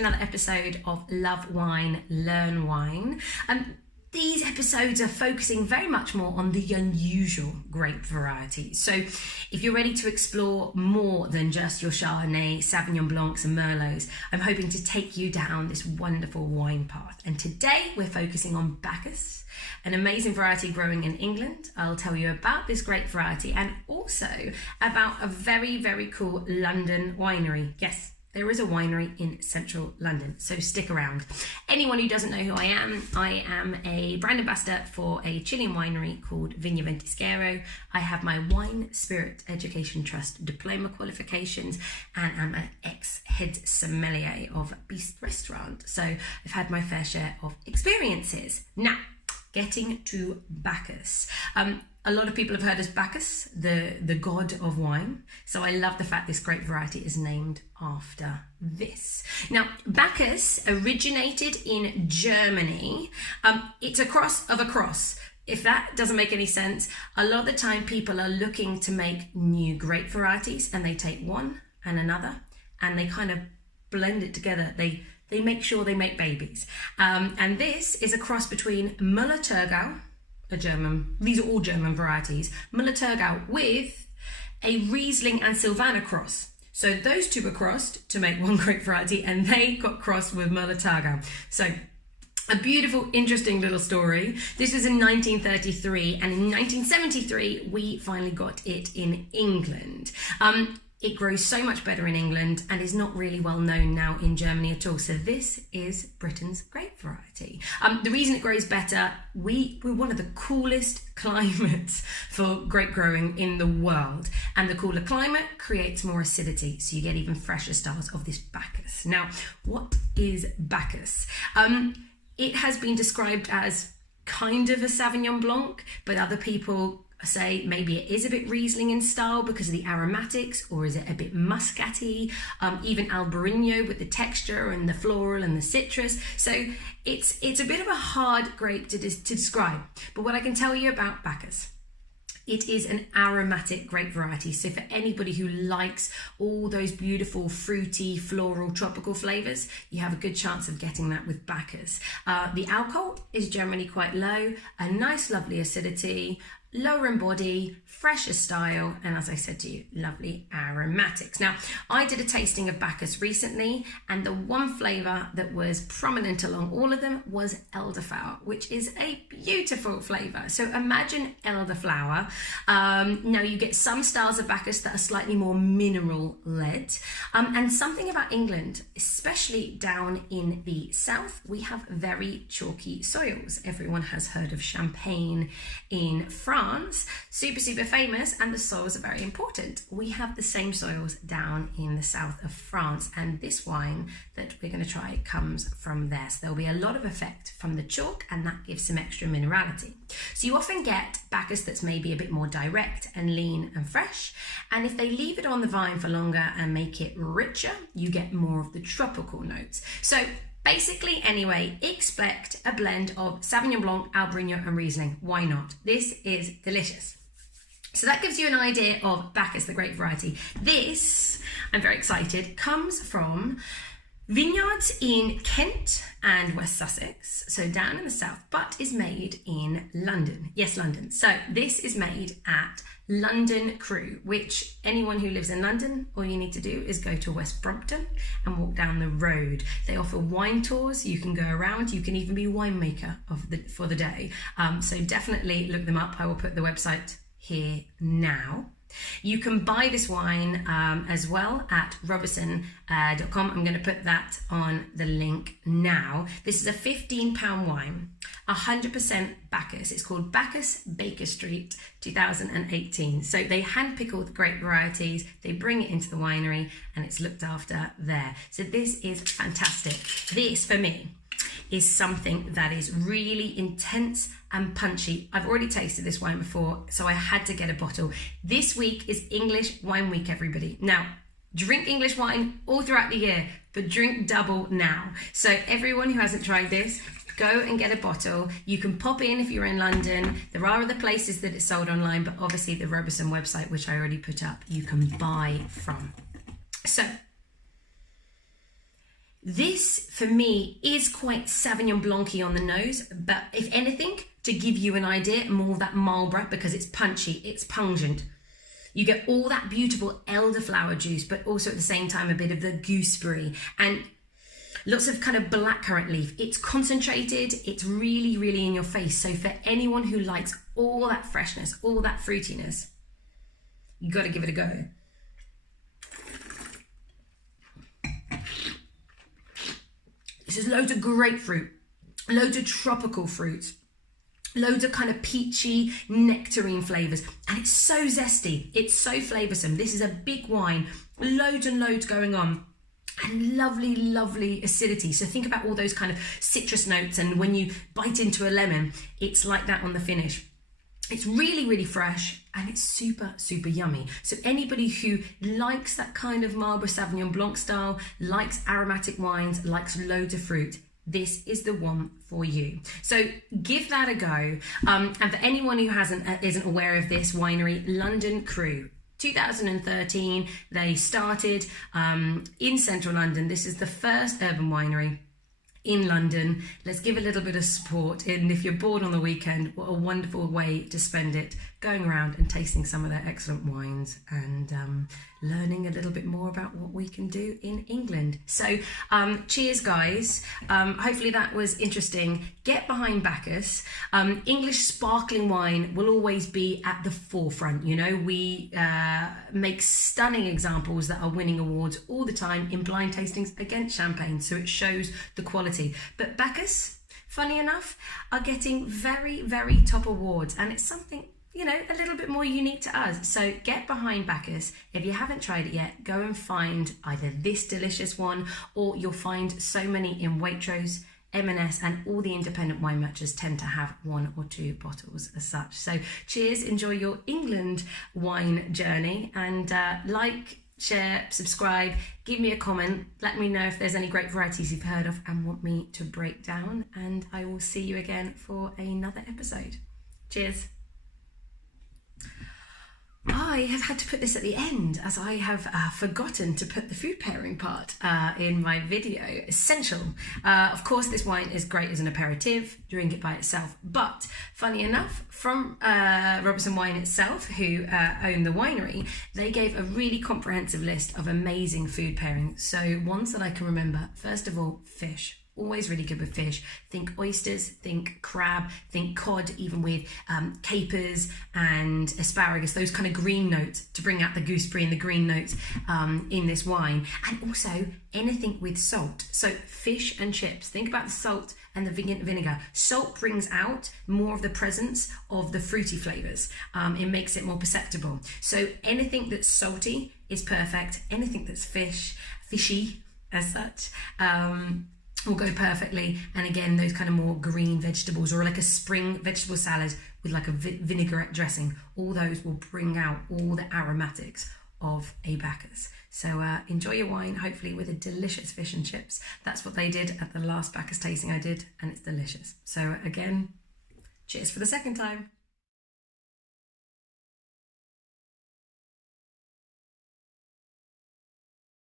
another episode of Love Wine, Learn Wine. These episodes are focusing very much more on the unusual grape varieties. So if you're ready to explore more than just your Chardonnay, Sauvignon Blancs and Merlots, I'm hoping to take you down this wonderful wine path. And today we're focusing on Bacchus, an amazing variety growing in England. I'll tell you about this grape variety and also about a very, very cool London winery. Yes, there is a winery in central London, so stick around. Anyone who doesn't know who I am a brand ambassador for a Chilean winery called Viña Ventisquero. I have my Wine Spirit Education Trust diploma qualifications and I'm an ex-head sommelier of Beast Restaurant. So I've had my fair share of experiences. Now, getting to Bacchus. A lot of people have heard of Bacchus, the god of wine. So I love the fact this grape variety is named after this. Now, Bacchus originated in Germany. It's a cross of a cross. If that doesn't make any sense, a lot of the time people are looking to make new grape varieties and they take one and another and they kind of blend it together. They make sure they make babies. And this is a cross between Muller Thurgau, these are all German varieties, Muller Thurgau with a Riesling and Sylvaner cross. So those two were crossed to make one grape variety and they got crossed with Muller Thurgau. So a beautiful, interesting little story. This was in 1933 and in 1973 we finally got it in England. It grows so much better in England and is not really well known now in Germany at all. So this is Britain's grape variety. The reason it grows better, we're one of the coolest climates for grape growing in the world. And the cooler climate creates more acidity. So you get even fresher styles of this Bacchus. Now, what is Bacchus? It has been described as kind of a Sauvignon Blanc, but other people say maybe it is a bit Riesling in style because of the aromatics, or is it a bit muscatty, even Albarino with the texture and the floral and the citrus. So it's a bit of a hard grape to describe. But what I can tell you about Bacchus, it is an aromatic grape variety. So for anybody who likes all those beautiful fruity, floral, tropical flavors, you have a good chance of getting that with Bacchus. The alcohol is generally quite low, a nice lovely acidity, lower in body, fresher style, and as I said to you, lovely aromatics. Now, I did a tasting of Bacchus recently, and the one flavour that was prominent along all of them was elderflower, which is a beautiful flavour. So imagine elderflower. Now, you get some styles of Bacchus that are slightly more mineral-led, and something about England, especially down in the south, we have very chalky soils. Everyone has heard of Champagne in France, super famous, and the soils are very important. We have the same soils down in the south of France, and this wine that we're going to try comes from there. So there'll be a lot of effect from the chalk, and that gives some extra minerality. So you often get Bacchus that's maybe a bit more direct and lean and fresh, and if they leave it on the vine for longer and make it richer, you get more of the tropical notes. So basically, anyway, expect a blend of Sauvignon Blanc, Albarino and Riesling. Why not? This is delicious. So that gives you an idea of Bacchus, the grape variety. This, I'm very excited, comes from vineyards in Kent and West Sussex, so down in the south, but is made in London. Yes, London. So this is made at London Cru, which anyone who lives in London, all you need to do is go to West Brompton and walk down the road. They offer wine tours, you can go around, you can even be winemaker for the day. So definitely look them up. I will put the website here now. You can buy this wine as well at robertson.com. I'm going to put that on the link now. This is a £15 wine, 100% Bacchus. It's called Bacchus Baker Street 2018. So they handpick all the grape varieties, they bring it into the winery, and it's looked after there. So this is fantastic. This, for me, is something that is really intense and punchy. I've already tasted this wine before, so I had to get a bottle. This week is English Wine Week, everybody. Now, drink English wine all throughout the year, but drink double now. So everyone who hasn't tried this, go and get a bottle. You can pop in if you're in London. There are other places that it's sold online, but obviously the Robertson website, which I already put up, you can buy from. So, This, for me, is quite Sauvignon Blanc-y on the nose, but if anything, to give you an idea, more of that Marlborough, because it's punchy, it's pungent. You get all that beautiful elderflower juice, but also at the same time, a bit of the gooseberry and lots of kind of blackcurrant leaf. It's concentrated, it's really, really in your face. So for anyone who likes all that freshness, all that fruitiness, you got to give it a go. This is loads of grapefruit, loads of tropical fruits, loads of kind of peachy nectarine flavours, and it's so zesty, it's so flavoursome. This is a big wine, loads and loads going on, and lovely, lovely acidity. So think about all those kind of citrus notes, and when you bite into a lemon, it's like that on the finish. It's really, really fresh, and it's super, super yummy. So anybody who likes that kind of Marlborough Sauvignon Blanc style, likes aromatic wines, likes loads of fruit, this is the one for you. So give that a go. And for anyone who isn't aware of this winery, London Cru, 2013, they started in central London. This is the first urban winery in London. Let's give a little bit of support. And if you're bored on the weekend, what a wonderful way to spend it, going around and tasting some of their excellent wines and learning a little bit more about what we can do in England. So cheers, guys. Hopefully that was interesting. Get behind Bacchus. English sparkling wine will always be at the forefront. You know, we make stunning examples that are winning awards all the time in blind tastings against champagne, so it shows the quality. But Bacchus, funny enough, are getting very, very top awards, and it's something, you know, a little bit more unique to us. So get behind Bacchus. If you haven't tried it yet, go and find either this delicious one, or you'll find so many in Waitrose, M&S, and all the independent wine matchers tend to have 1 or 2 bottles as such. So cheers, enjoy your England wine journey, and like, share, subscribe, give me a comment, let me know if there's any great varieties you've heard of and want me to break down, and I will see you again for another episode. Cheers. I have had to put this at the end, as I have forgotten to put the food pairing part in my video. Essential. Of course, this wine is great as an aperitif, drink it by itself. But funny enough, from Robertson Wine itself, who own the winery, they gave a really comprehensive list of amazing food pairings. So ones that I can remember, first of all, fish. Always really good with fish. Think oysters, think crab, think cod, even with capers and asparagus, those kind of green notes to bring out the gooseberry and the green notes in this wine. And also anything with salt. So fish and chips, think about the salt and the vinegar. Salt brings out more of the presence of the fruity flavours. It makes it more perceptible. So anything that's salty is perfect. Anything that's fishy as such, will go perfectly. And again, those kind of more green vegetables, or like a spring vegetable salad with like a vinaigrette dressing, all those will bring out all the aromatics of a Bacchus. So enjoy your wine, hopefully with a delicious fish and chips. That's what they did at the last Bacchus tasting I did, and it's delicious. So again, cheers for the second time.